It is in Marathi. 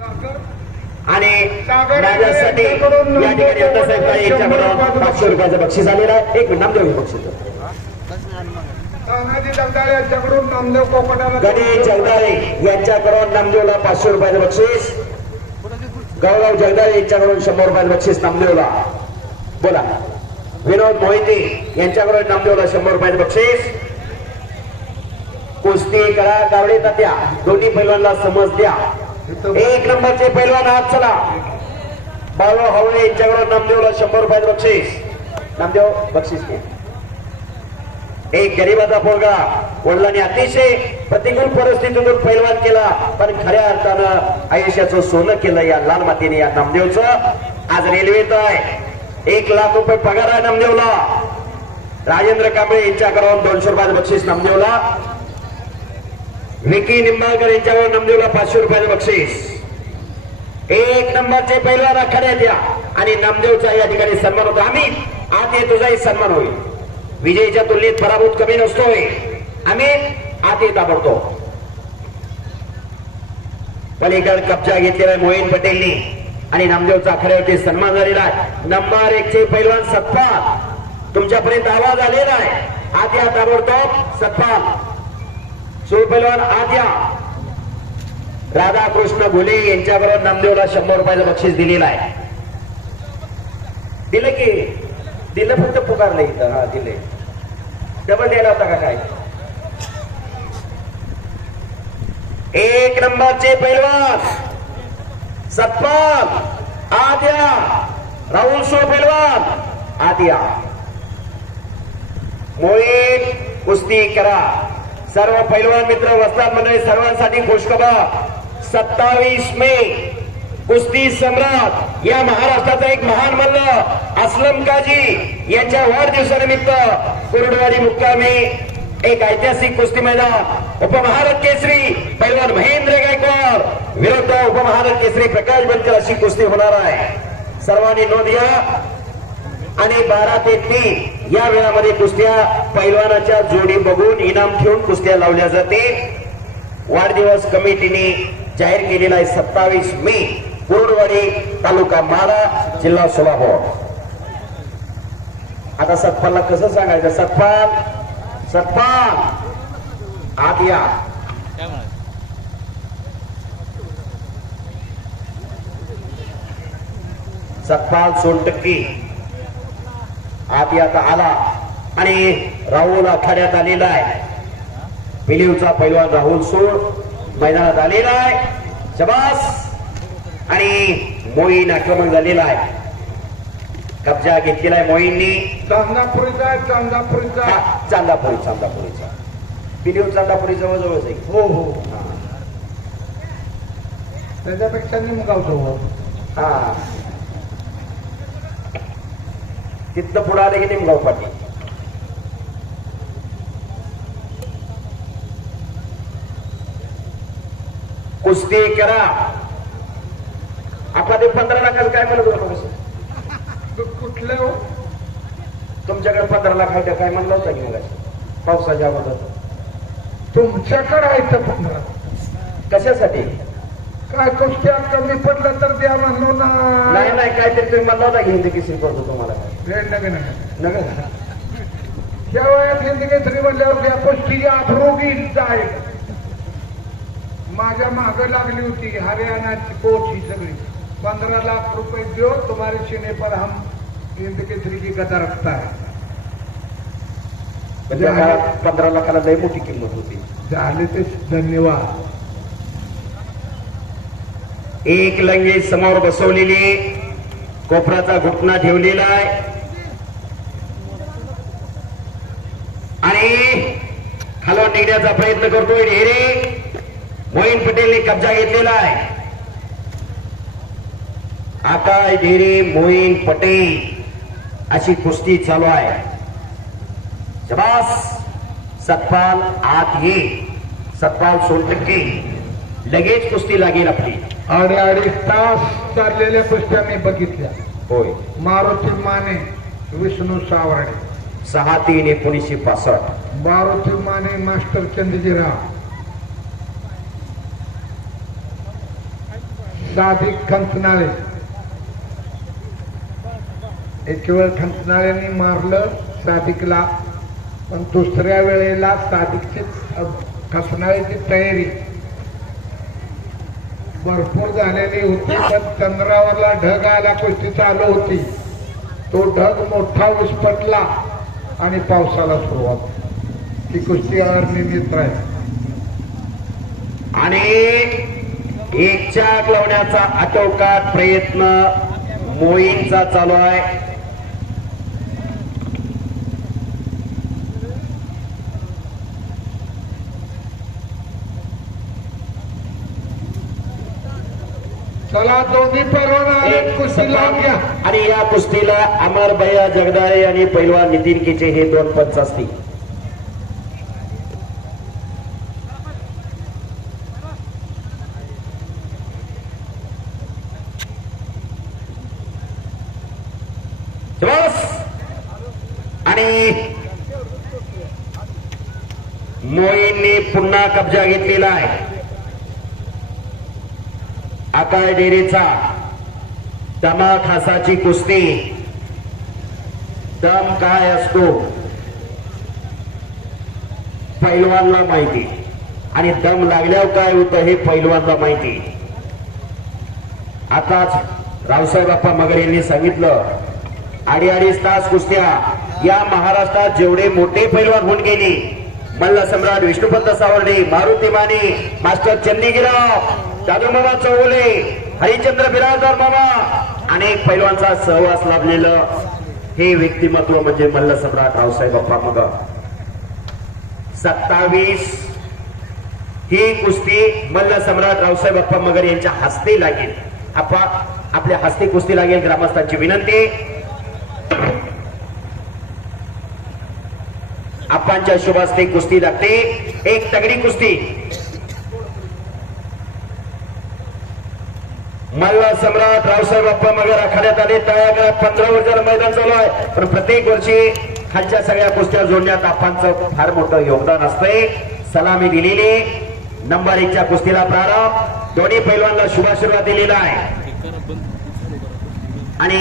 आणि माझ्यासाठी या ठिकाणी अण्णासाहेब काळे यांच्याकडून पाचशे रुपयाचं बक्षीस. आलेलं आहे. एक मिनिट नामदेव बक्षीस गणेश जगदाळे यांच्याकडून नामदेवला पाचशे रुपयाचं बक्षीस. गौरव जगदाळे यांच्याकडून शंभर रुपयाचं बक्षीस नामदेवला. बोला. विनोद मोहिते यांच्याकडून नामदेवला शंभर रुपयाचं बक्षीस. कुस्ती करा गावडे तात्या. दोन्ही पैलवानला समज द्या. एक नंबरचे पैलवान हात चला. बाळू हवळे यांच्याकडून नामदेवला शंभर रुपयाचं बक्षीस. नामदेव बक्षीस घे. एक गरीबाचा पोरगा वडिलांनी अतिशय प्रतिकूल परिस्थितीतून पैलवान केला पण खऱ्या अर्थानं आयुष्याचं सोनं केलं या लाल मातीने या नामदेवचं. आज रेल्वेत आहे. एक लाख रुपये पगार आहे नामदेवला. राजेंद्र कांबळे यांच्याकडून दोनशे रुपयाचं बक्षीस नामदेवला. निकी निंबाळकर यांच्यावर नमदेवला पाचशे रुपयाचं बक्षीस. एक नंबरचे पहिला राखण्यात या आणि नामदेवचा या ठिकाणी सन्मान होतो. आम्ही आत ये तुझाही सन्मान होईल. विजयच्या तुलनेत पराभूत कमी नसतोय. आम्ही आत येत आवडतो पलीकड कब्जा घेतलेला मोहिन पटेलनी आणि नामदेवचा आखाड्यावरती सन्मान झालेला आहे. नंबर एक चे पैलवान सतपाल. तुमच्यापर्यंत आवाज आलेला आहे. आत या ताबडतोब. सत्पाल. पैलवान आत या राधाकृष्ण घुले यांच्याबरोबर नामदेवला शंभर रुपयाचं बक्षीस दिलेलं आहे. दिलं की? दिलं फक्त पुकारलं इथं. हा दिले डबल द्यायला होता का काय? एक नंबरचे पैलवान. सतपाल आद्या राहुल सो पैलवान आद्या. मोहीन कुस्ती करा. सर्व पैलवान मित्र वस्तात मंडळी सर्वांसाठी खुशखबर. सत्तावीस मे कुस्ती सम्राट या महाराष्ट्राचा एक महान मल्ल असलम काजी यांच्या वाढदिवसानिमित्त कुरुडवाडी मुक्कामी एक ऐतिहासिक कुस्ती मैदान. उपमहारथ केसरी पैलवान महेंद्र गायकवाड विरुद्ध उपमहारथ केसरी प्रकाश बनकर अशी कुस्ती होणार आहे. सर्वांनी नोंद घ्या. आणि बारा ते तीन या वेळामध्ये कुस्त्या पैलवानाच्या जोडी बघून इनाम ठेवून कुस्त्या लावल्या जाते. वाढदिवस कमिटीने जाहीर केलेला आहे सत्तावीस मे कुरुडवाडी तालुका माळा जिल्हा सोलापूर. आता सतपालला कसं सांगायचं? सतपाल सतपाल आत या. सतपाल सोनटक्की. आत आता आला आणि राहुल आखाड्यात आलेला आहे. पिलीवचा पैलवान राहुल सोड. मैदानात आलेला आहे. शबास! आणि मोहीन आक्रमण झालेला आहे. कब्जा घेतलेला आहे मोहीननी चांदापुरीचा चांदापुरीचा. चांदापुरी चांदापुरीचा. पिलीव चांदापुरी जवळजवळच आहे. हो हो. हा. त्याच्यापेक्षा निमगावतो हा. तिथनं पुढे आले की निमगाव पाटी कुस्ती करा. आता ते पंधरा लाखाचं काय म्हणत होतं? कुठले हो? तुमच्याकडे पंधरा लाख आहे काय म्हणलं होतं की मग पावसाच्या अगोदर. तुमच्याकडे आहे तर पंधरा. कशासाठी? काय कुस्त्या कमी पडलं तर द्या म्हणलो ना. नाही नाही काहीतरी तुम्ही म्हणला होता हिंदी किसी करतो तुम्हाला. त्या वयात हिंदी म्हणल्यावर त्या माझ्या माग लागली होती हरियाणाची कोच ही सगळी. पंधरा लाख रुपये दो तुम्हारे सीने पर हम हिंद केसरी की गदा रखता है. म्हणजे पंधरा लाखाला लय मोठी किंमत होती. झाले ते धन्यवाद. एक लंगे समोर बसवलेली कोपराचा घुटणा ठेवलेला आहे आणि खालून निघण्याचा प्रयत्न करतोय. ढेरे मोहीन पटेलने कब्जा घेतलेला आहे. आकाश ढेरे मोहीन पटेल अशी कुस्ती चालू आहे. शबास सतपाल आत ये. सतपाल सोनटक्के लगेच कुस्ती लागेल आपली. अडी अडीच तास चाललेल्या कुस्त्या मी बघितल्या. होय. मारुती माने विष्णू सावर्डे. सहा तीन एकोणीसशे पासष्ट. मारुती माने मास्टर चंदजीराव साधिक खंचनाळे एक वेळ खंचनाळ्यांनी मारलं साधिकला पण दुसऱ्या वेळेला साधिकची अ, खंचनाळ्याची तयारी. भरपूर झालेली होती पण चंद्रावरला ढग आला कुस्ती चालू होती. तो ढग मोठा विस्फटला. आणि पावसाला सुरुवात. ती कुस्ती निमित्त आहे. आणि एक चाक लावण्याचा आटोकाट प्रयत्न मोईंचा चालू आहे. चला दोन्ही घ्या. आणि या कुस्तीला अमर भैया जगदाळे आणि पैलवान नितीन केचे हे दोन पंच असतील. आणि मोईंनी पुन्हा कब्जा घेतलेला आहे. आकाळ डेरीचा दमा खासाची कुस्ती. दम काय असतो? पैलवानला माहिती. आणि दम लागल्यावर काय होतं हे पैलवानला माहिती. आताच रावसाहेब बाप्पा मगर यांनी सांगितलं अडी अडीच तास कुस्त्या. या महाराष्ट्रात जेवढे मोठे पैलवान होऊन गेली मल्ल सम्राट विष्णुपंत सावर्डे मारुती माने मास्टर चंदीगिराव दादू मामा चौले हरिचंद्र बिराजदार मामा. अनेक पैलवांचा सहवास लाभलेलं हे व्यक्तिमत्व म्हणजे मल्ल सम्राट रावसाहेब बाप्पा मग. सत्तावीस. ही कुस्ती मल्ल सम्राट रावसाहेब अप्पा मगर यांच्या हस्ते लागेल. आपा आपल्या हस्ते कुस्ती लागेल ग्रामस्थांची विनंती. आपांच्या शुभास्ते कुस्ती लागते. एक तगडी कुस्ती. मल्ला सम्राट रावसाहेब बाप्पा मगर आखाड्यात आले. तळागाळात पंधरा वर्षाला मैदान चालू आहे. पण प्रत्येक वर्षी खालच्या सगळ्या कुस्त्या जोडण्यात आपांचं फार मोठं योगदान असतंय. सलामी दिलेली नंबर एकच्या कुस्तीला प्रारंभ. दोन्ही पैलवानला शुभाशीर्वाद दिलेला आहे. आणि